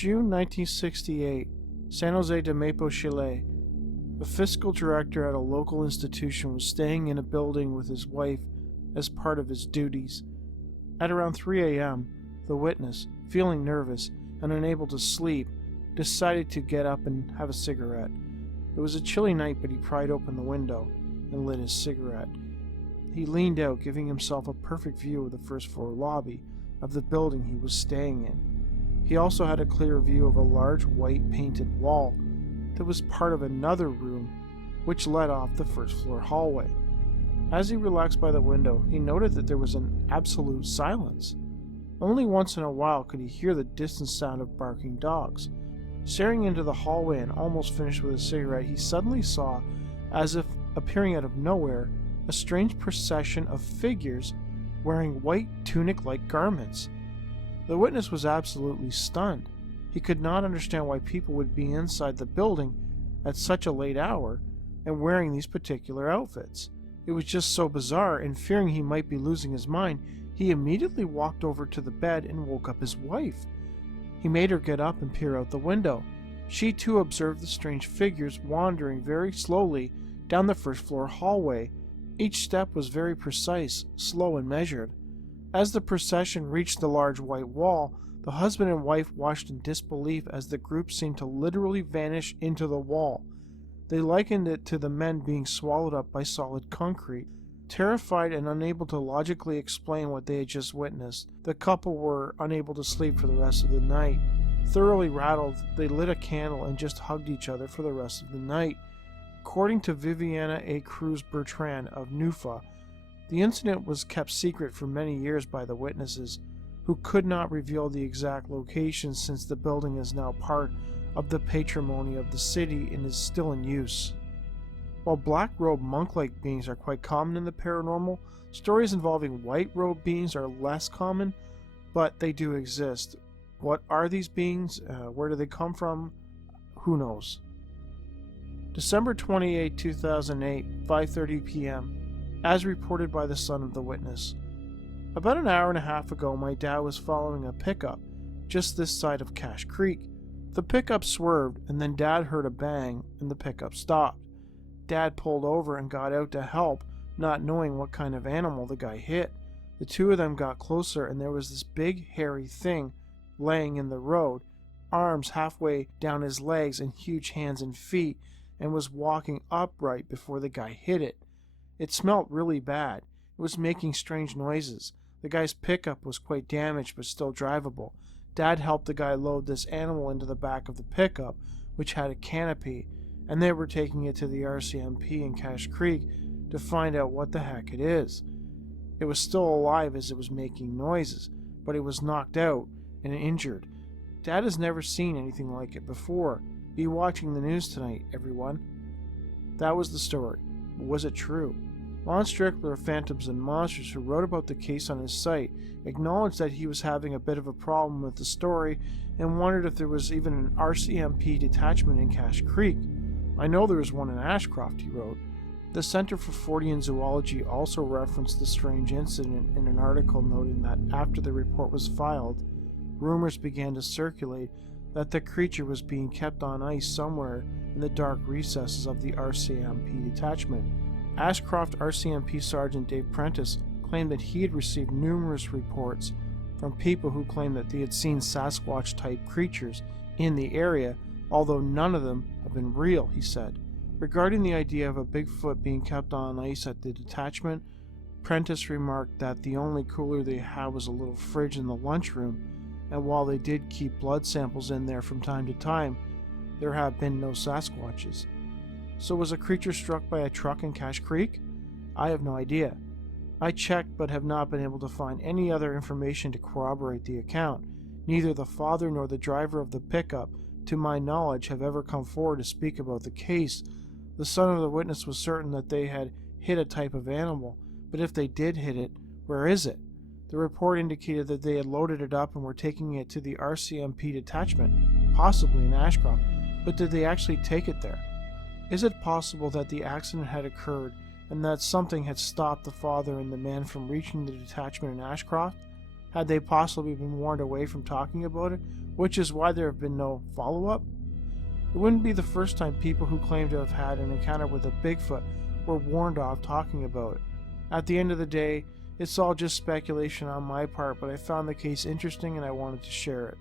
June 1968, San Jose de Maipo, Chile. A fiscal director at a local institution was staying in a building with his wife as part of his duties. At around 3 a.m., the witness, feeling nervous and unable to sleep, decided to get up and have a cigarette. It was a chilly night, but he pried open the window and lit his cigarette. He leaned out, giving himself a perfect view of the first-floor lobby of the building he was staying in. He also had a clear view of a large white painted wall that was part of another room which led off the first-floor hallway. As he relaxed by the window, he noted that there was an absolute silence. Only once in a while could he hear the distant sound of barking dogs. Staring into the hallway and almost finished with his cigarette, he suddenly saw, as if appearing out of nowhere, a strange procession of figures wearing white tunic-like garments. The witness was absolutely stunned. He could not understand why people would be inside the building at such a late hour and wearing these particular outfits. It was just so bizarre, and fearing he might be losing his mind, he immediately walked over to the bed and woke up his wife. He made her get up and peer out the window. She too observed the strange figures wandering very slowly down the first-floor hallway. Each step was very precise, slow, and measured. As the procession reached the large white wall, the husband and wife watched in disbelief as the group seemed to literally vanish into the wall. They likened it to the men being swallowed up by solid concrete. Terrified and unable to logically explain what they had just witnessed, the couple were unable to sleep for the rest of the night. Thoroughly rattled, they lit a candle and just hugged each other for the rest of the night. According to Viviana A. Cruz Bertrand of NUFA, the incident was kept secret for many years by the witnesses, who could not reveal the exact location since the building is now part of the patrimony of the city and is still in use. While black-robed monk-like beings are quite common in the paranormal, stories involving white-robed beings are less common, but they do exist. What are these beings? Where do they come from? Who knows? December 28, 2008, 5:30 p.m. As reported by the son of the witness. About an hour and a half ago, my dad was following a pickup just this side of Cache Creek. The pickup swerved, and then Dad heard a bang, and the pickup stopped. Dad pulled over and got out to help, not knowing what kind of animal the guy hit. The two of them got closer, and there was this big, hairy thing laying in the road, arms halfway down his legs and huge hands and feet, and was walking upright before the guy hit it. It smelt really bad. It was making strange noises. The guy's pickup was quite damaged but still drivable. Dad helped the guy load this animal into the back of the pickup, which had a canopy, and they were taking it to the RCMP in Cache Creek to find out what the heck it is. It was still alive as it was making noises, but it was knocked out and injured. Dad has never seen anything like it before. Be watching the news tonight, everyone. That was the story. But was it true? Lon Strickler of Phantoms and Monsters, who wrote about the case on his site, acknowledged that he was having a bit of a problem with the story and wondered if there was even an RCMP detachment in Cache Creek. I know there is one in Ashcroft, he wrote. The Center for Fortean Zoology also referenced the strange incident in an article noting that after the report was filed, rumors began to circulate that the creature was being kept on ice somewhere in the dark recesses of the RCMP detachment. Ashcroft RCMP Sergeant Dave Prentice claimed that he had received numerous reports from people who claimed that they had seen Sasquatch-type creatures in the area, although none of them have been real, he said. Regarding the idea of a Bigfoot being kept on ice at the detachment, Prentice remarked that the only cooler they had was a little fridge in the lunchroom, and while they did keep blood samples in there from time to time, there have been no Sasquatches. So was a creature struck by a truck in Cache Creek? I have no idea. I checked but have not been able to find any other information to corroborate the account. Neither the father nor the driver of the pickup, to my knowledge, have ever come forward to speak about the case. The son of the witness was certain that they had hit a type of animal, but if they did hit it, where is it? The report indicated that they had loaded it up and were taking it to the RCMP detachment, possibly in Ashcroft, but did they actually take it there? Is it possible that the accident had occurred and that something had stopped the father and the man from reaching the detachment in Ashcroft? Had they possibly been warned away from talking about it, which is why there have been no follow-up? It wouldn't be the first time people who claim to have had an encounter with a Bigfoot were warned off talking about it. At the end of the day, it's all just speculation on my part, but I found the case interesting and I wanted to share it.